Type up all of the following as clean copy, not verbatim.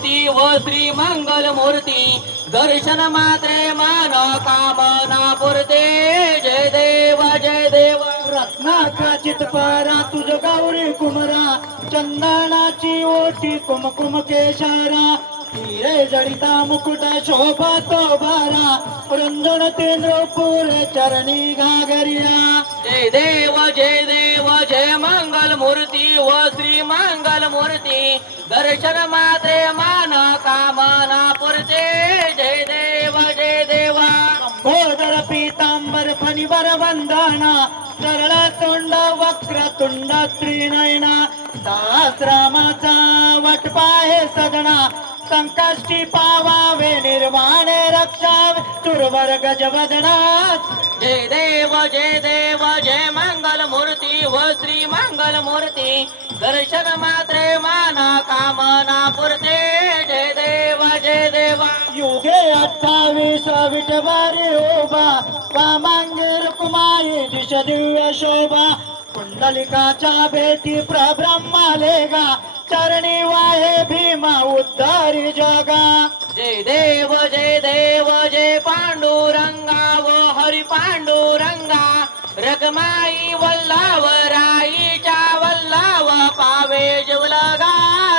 मूर्ती व श्री मंगल मूर्ती दर्शन मात्रे मन कामना पुरते जय देव जय देव रत्नाकाचित पारा तुझ गौरी कुमरा चंदनाची ओटी कुमकुम केशारा हिरे जडिता मुकुट शोभा तो बारा रंजन तेंद्रपूर चरणी घागरिया जय देव जय मंगल मूर्ती व श्री मंगल मूर्ती दर्शन मात्रे मन कामना पुरते जय देवा बोधर पीतांबर फणीवर वंदना सरळ तोंड वक्र तुंड त्रिनयना दास रामाचा वटपाहे सदना संकष्टी पावावे निर्वाणे रक्षावे तुर्वर गजवदना जय देव जय मंगल मूर्ती व श्री मंगल मूर्ती दर्शन मात्रे माना कामना पुरते जय देवा युगे 28 विठवारी ओबा वामांगे रुक्माई दिश दिव्य शोभा कुंडलिकाच्या भेटी प्रब्रह्मालेगा चरणी वाहे भीमा उद्धारी जगा जय देव जय पांडुरंगा व हरी पांडुरंगा रखमाई वल्लाव राईच्या वल्लाव पावे जवलगा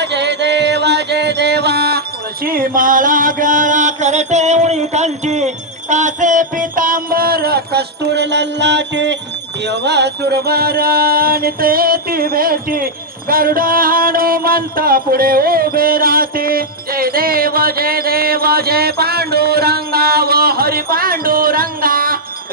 जय देवा तुळशी माळा गळा करते उणी कंठी कासे पितांबर कस्तूर लल्लाटी देव सुरवर निते ती भेटी गरुड हनुमंत पुढे उभे राहते जय देव जय पांडुरंगा व हरी पांडुरंगा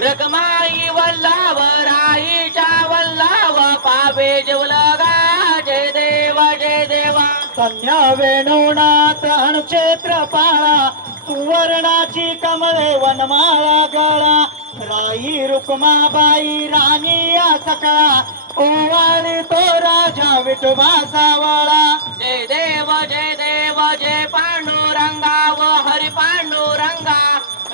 रखमाई वल्लाव राईच्या वल्लाव पावे जवलगा जय देवा कन्या वेणुनाथ अणुक्षेत्र पाळा सुवर्णाची कमळे वनमाळा गळा राई रुक्माबाई राणी या सकळा ओवाळी तो राजा विठोबा सावळा जय देव जय पांडुरंगा व हरी पांडुरंगा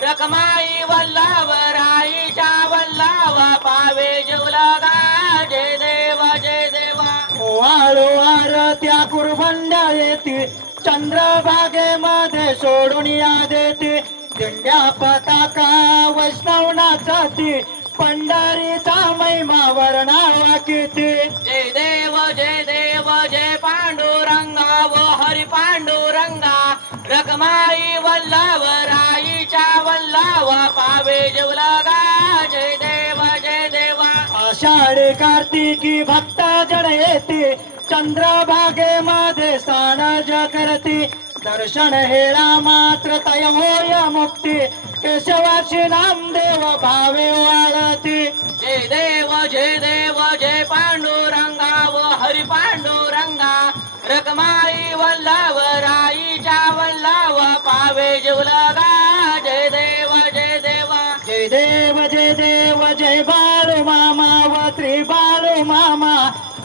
रखमाई वल्लाव राईच्या वल्लाव पावे जवलगा जय देवा ओवाळू आरत्या कुरबंड्या येते चंद्रभागेमध्ये सोडून या देते दिंड्या पताका वैष्णव नाचती पंढरीचा महिमा वर्णावा किती जय देव जय पांडुरंगा व हरी पांडुरंगा रखमाई वल्लाव राईच्या वल्लाव पावे जवलगा जय देवा आषाढी कार्तिकी भक्त जड येते चंद्रभागेमध्ये स्नान ज करते दर्शन हेळा मात्र तय होय मुक्ती केशवाची नामदेव भावे वाळती जय देव जय पांडुरंगा व हरी पांडुरंगा रखमाई वल्लाव राईच्या वल्लाव पावे जवलगा जय देवा जय देव जय बाळू मामा व श्री बाळू मामा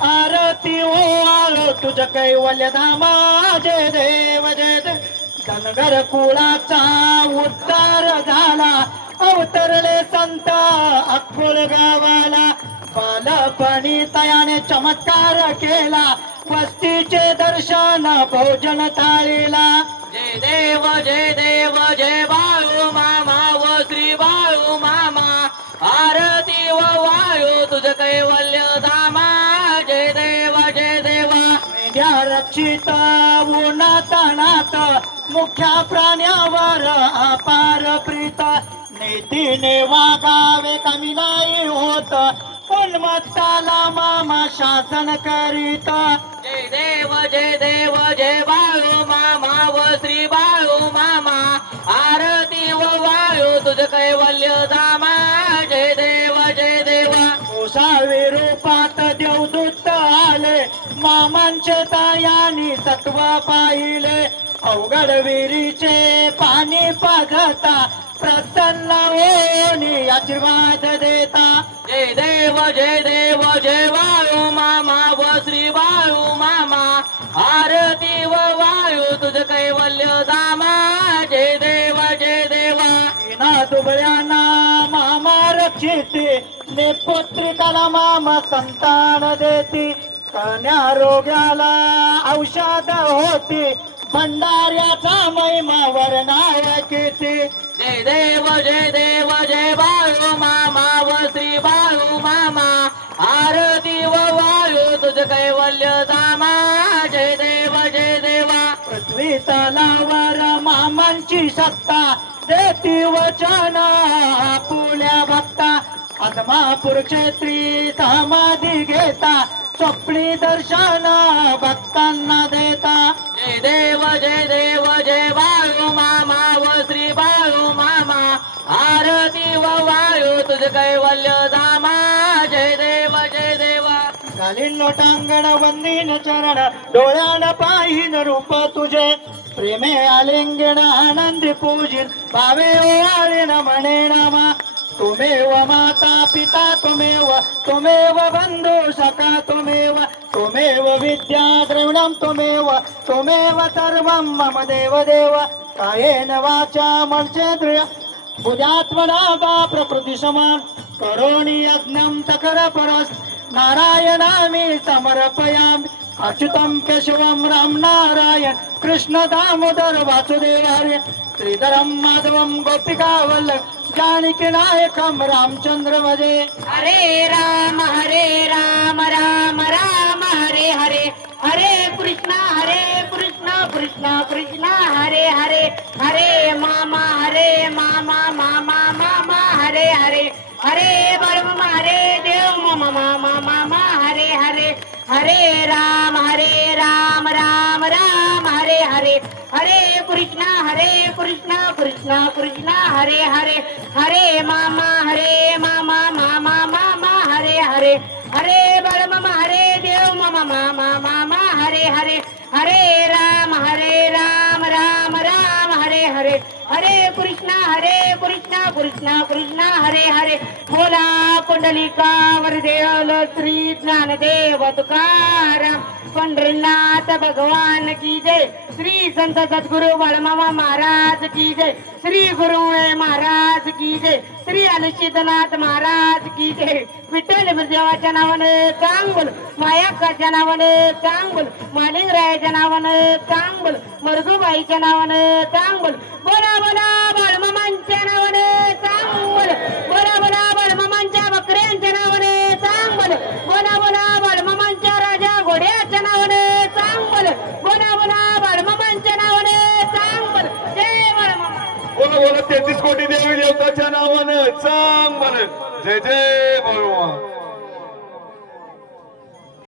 आरती ओ आलो तुझ कैवल्य धामा जय देव धनगर कुळाचा उद्धार झाला अवतरले संत अक्कोल गावाला बालपणी तयाने चमत्कार केला वस्तीचे दर्शन भोजन थाळीला जय देव जय बाळू मामा व श्री बाळू मामा आरती व वायू तुझ कैवल्य धामा जय देवा मेंढ्या रक्षित उन्हात नात मुख्या प्राण्यावर अपार प्रीत नीतीने वागावे कमी नाही होत उन्मत्ताला मामा शासन करीत जय देव जय बाळू मामा व श्री बाळू मामा आरती व वायू तुझ कैवल्य धामा जय देवा गोसावी रूपात देवदूत आले मामांचे तायानी सत्व पाहिले अवघड विहिरीचे पाणी पाजता प्रसन्न होऊनी आशीर्वाद देता जय देव जय बाळू मामा व श्री बाळू मामा आरती व वायू तुझ कैवल्य धामा जय देवा ना दुबळ्यांना मामा रक्षिते ने पुत्रिकाला मामा संतान देती कन्या रोग्याला औषध होती भंडाऱ्याचा महिमा वर्णाव किती जय देव जय बाळू मामा व श्री बाळू मामा आरती व वाळू तुझ कैवल्य धामा जय देवा पृथ्वी तलावर मामांची सत्ता देती वचन आपुल्या भक्ता आत्मापूर क्षेत्री समाधी घेता स्वप्नी दर्शन भक्तांना देता जय देव जय बाळू मामा व श्री बाळू मामा आरती व वाळू तुझ कैवल्य धामा जय देवा घालीन लोटांगण वंदीन चरण डोळ्यान पाहिन रूप तुझे प्रेमे आलिंगण आनंदी पूजिन भावे ओवाळीन म्हणे नामा तुमेव माता पिता तुमेव बंधू सखा तुमेव विद्या द्रविणं तुमेव सर्वं मम देव कायेन वाचा मनसेंद्रिय बुद्ध्यात्मना वा प्रकृती समान करोणी यज्ञं सकल परस नारायणामि समर्पयामि अच्युतं केशवं राम नारायण कृष्ण दामोदर वासुदेव हरे श्रीधरं माधवं गोपिका वल्लभ जानकी नायकं रामचंद्र भजे हरे राम राम राम हरे हरे हरे कृष्णा कृष्णा कृष्णा हरे हरे हरे मामा मामा हरे हरे हरे बलम हरे देव मामा हरे हरे हरे राम राम हरे हरे हरे कृष्णा कृष्णा हरे हरे हरे मामा मामा हरे हरे हरे बलम हरे देव मामा हरे हरे हरे राम राम हरे हरे हरे कृष्णा हरे हरे बोला पुंडलिका वरदेव श्री ज्ञानदेव तुकाराम पंढरीनाथ भगवान की जय श्री संत सद्गुरु बाळमामा महाराज की जय श्री गुरुळे महाराज की जय श्री अनुचितनाथ महाराज की जय विठ्ठल देवाच्या नावाने चांगल मायाकाच्या नावाने चांगल मालिंगरायाच्या नावाने चांगल मरगुबाईच्या नावाने चांगल बोला बाळमामांच्या नावाने चांगल बोला बाळमामांच्या बकऱ्यांच्या नावाने चांगल बोला बाळमामांच्या राजा घोड्याच्या नावाने चांगल बोला बाळमामांच्या नावाने चांगल जय बाळमामा बोला 33 कोटी देवी देवताच्या नावानं चांग म्हण जय जय बाळूमामा